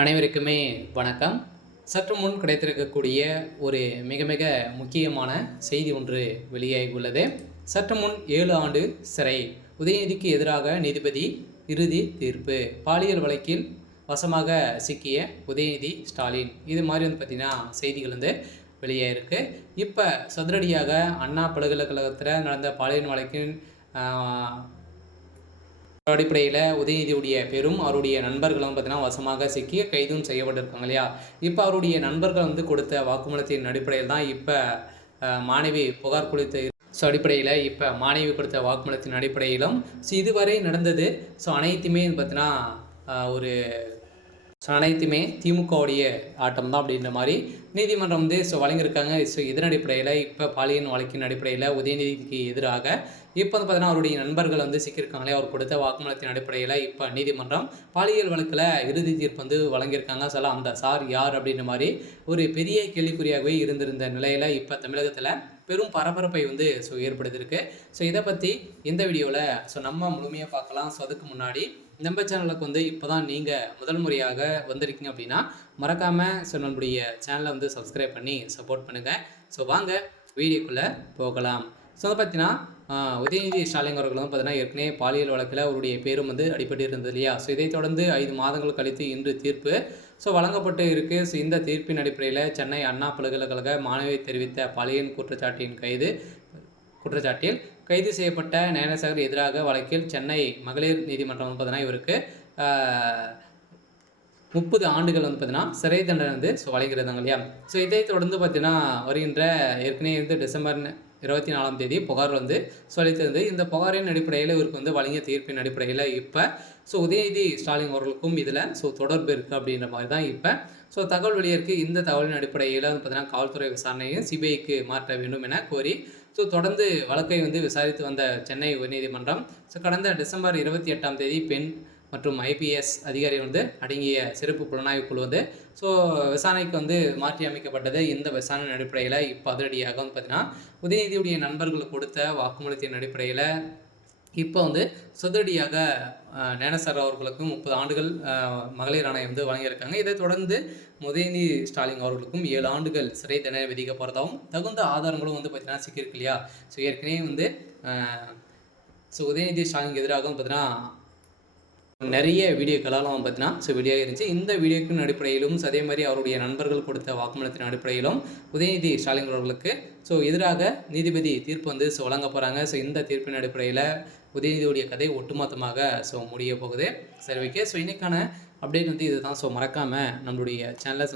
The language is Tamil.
அனைவருக்குமே வணக்கம். சற்று முன் கிடைத்திருக்கக்கூடிய ஒரு மிக மிக முக்கியமான செய்தி ஒன்று வெளியாகி உள்ளது சற்று முன் ஏழு ஆண்டு சிறை உதயநிதிக்கு எதிராக நீதிபதி இறுதி தீர்ப்பு பாலியல் வழக்கில் வசமாக சிக்கிய உதயநிதி ஸ்டாலின். இது மாதிரி வந்து பார்த்திங்கன்னா செய்திகள் வந்து வெளியாயிருக்கு. இப்போ சதுரடியாக அண்ணா பல்கலைக்கழகத்தில் நடந்த பாலியல் வழக்கின் அடிப்படையில் உதயநிதியுடைய பெரும் அவருடைய நண்பர்களும் பார்த்தீங்கன்னா வசமாக சிக்கி கைதும் செய்யப்பட்டிருக்காங்க இல்லையா? இப்போ அவருடைய நண்பர்கள் வந்து கொடுத்த வாக்குமூலத்தின் அடிப்படையில் தான் இப்போ மாணவி புகார் கொடுத்து ஸோ அடிப்படையில் இப்போ மாணவி கொடுத்த வாக்குமூலத்தின் அடிப்படையிலும் ஸோ இதுவரை நடந்தது. ஸோ அனைத்துமே பார்த்தீங்கன்னா ஒரு ஸோ அனைத்துமே திமுகவுடைய ஆட்டம் தான் அப்படின்ற மாதிரி நீதிமன்றம் வந்து ஸோ வழங்கியிருக்காங்க. ஸோ இதன் அடிப்படையில் இப்போ பாலியல் வழக்கின் அடிப்படையில் உதயநிதிக்கு எதிராக இப்போ வந்து பார்த்தீங்கன்னா அவருடைய நண்பர்கள் வந்து சிக்கியிருக்காங்களே அவர் கொடுத்த வாக்குமூலத்தின் அடிப்படையில் இப்போ நீதிமன்றம் பாலியல் வழக்கில் இறுதி தீர்ப்பு வந்து வழங்கியிருக்காங்க. சில அந்த சார் யார் அப்படின்ற மாதிரி ஒரு பெரிய கேள்விக்குறியாகவே இருந்திருந்த நிலையில் இப்போ தமிழகத்தில் பெரும் பரபரப்பை வந்து ஸோ ஏற்படுத்தியிருக்கு. ஸோ இதை பற்றி இந்த வீடியோவில் ஸோ நம்ம முழுமையாக பார்க்கலாம். ஸோ அதுக்கு முன்னாடி நம்ம சேனலுக்கு வந்து இப்போ தான் நீங்கள் முதல் முறையாக வந்திருக்கீங்க அப்படின்னா மறக்காமல் ஸோ நம்மளுடைய சேனலை வந்து சப்ஸ்கிரைப் பண்ணி சப்போர்ட் பண்ணுங்கள் ஸோ வாங்க வீடியோக்குள்ளே போகலாம். ஸோ வந்து பார்த்தீங்கன்னா உதயநிதி ஸ்டாலின் அவர்களும் பார்த்தீங்கன்னா ஏற்கனவே பாலியல் வழக்கில் அவருடைய பேரும் வந்து அடிபட்டு இருந்தது இல்லையா? ஸோ இதைத் தொடர்ந்து ஐந்து மாதங்கள் கழித்து இன்று தீர்ப்பு. ஸோ வழங்கப்பட்டு இருக்குது ஸோ இந்த தீர்ப்பின் அடிப்படையில் சென்னை அண்ணா பல்கலைக்கழக மாணவி தெரிவித்த பாலியல் குற்றச்சாட்டின் கைது குற்றச்சாட்டில் கைது செய்யப்பட்ட ஞானசாகர் எதிராக வழக்கில் சென்னை மகளிர் நீதிமன்றம் வந்து பார்த்தீங்கன்னா இவருக்கு முப்பது ஆண்டுகள் வந்து பார்த்தீங்கன்னா சிறை தண்டனை வந்து ஸோ வழங்கியிருந்தாங்க இல்லையா? ஸோ இதை தொடர்ந்து பார்த்தீங்கன்னா வருகின்ற ஏற்கனவே வந்து டிசம்பர் இருபத்தி நாலாம் தேதி புகார் வந்து சொல்லித்திருந்து இந்த புகாரின் அடிப்படையில் இவருக்கு வந்து வழங்கிய தீர்ப்பின் அடிப்படையில் இப்போ ஸோ உதயநிதி ஸ்டாலின் அவர்களுக்கும் இதில் ஸோ தொடர்பு இருக்குது அப்படின்ற மாதிரி தான் இப்போ ஸோ தகவல் வெளியிற்கு இந்த தகவலின் அடிப்படையில் வந்து பார்த்தீங்கன்னா காவல்துறை விசாரணையை சிபிஐக்கு மாற்ற வேண்டும் என கோரி ஸோ தொடர்ந்து வழக்கை வந்து விசாரித்து வந்த சென்னை உயர்நீதிமன்றம் ஸோ கடந்த டிசம்பர் இருபத்தி எட்டாம் தேதி பெண் மற்றும் ஐபிஎஸ் அதிகாரி வந்து அடங்கிய சிறப்பு புலனாய்வு குழு வந்து ஸோ விசாரணைக்கு வந்து மாற்றி அமைக்கப்பட்டது. இந்த விசாரணை அடிப்படையில் இப்போ அதிரடியாக வந்து பார்த்தீங்கன்னா உதயநிதியுடைய நண்பர்கள் கொடுத்த வாக்குமூலத்தின் அடிப்படையில் இப்போ வந்து சதுரடியாக நேனசர் அவர்களுக்கும் முப்பது ஆண்டுகள் மகளிர் ஆணையம் வந்து வழங்கியிருக்காங்க. இதை தொடர்ந்து உதயநிதி ஸ்டாலின் அவர்களுக்கும் ஏழு ஆண்டுகள் சிறை தண்டனை விதிக்க போகிறதாகவும் தகுந்த ஆதாரங்களும் வந்து பார்த்தீங்கன்னா சிக்கியிருக்கு இல்லையா? ஸோ ஏற்கனவே வந்து ஸோ உதயநிதி ஸ்டாலினுக்கு எதிராகவும் பார்த்தீங்கன்னா நிறைய வீடியோக்களால் அவன் பார்த்தீங்கன்னா ஸோ வீடியோ இருந்துச்சு. இந்த வீடியோக்கின் அடிப்படையிலும் அதே மாதிரி அவருடைய நண்பர்கள் கொடுத்த வாக்குமூலத்தின் அடிப்படையிலும் உதயநிதி ஸ்டாலின் அவர்களுக்கு ஸோ எதிராக நீதிபதி தீர்ப்பு வந்து ஸோ வழங்க போகிறாங்க ஸோ இந்த தீர்ப்பின் அடிப்படையில் உதயநிதியுடைய கதை ஒட்டுமொத்தமாக ஸோ முடிய போகுது. சரி ஓகே ஸோ இன்றைக்கான அப்டேட் வந்து இதுதான். ஸோ மறக்காமல் நம்மளுடைய சேனலை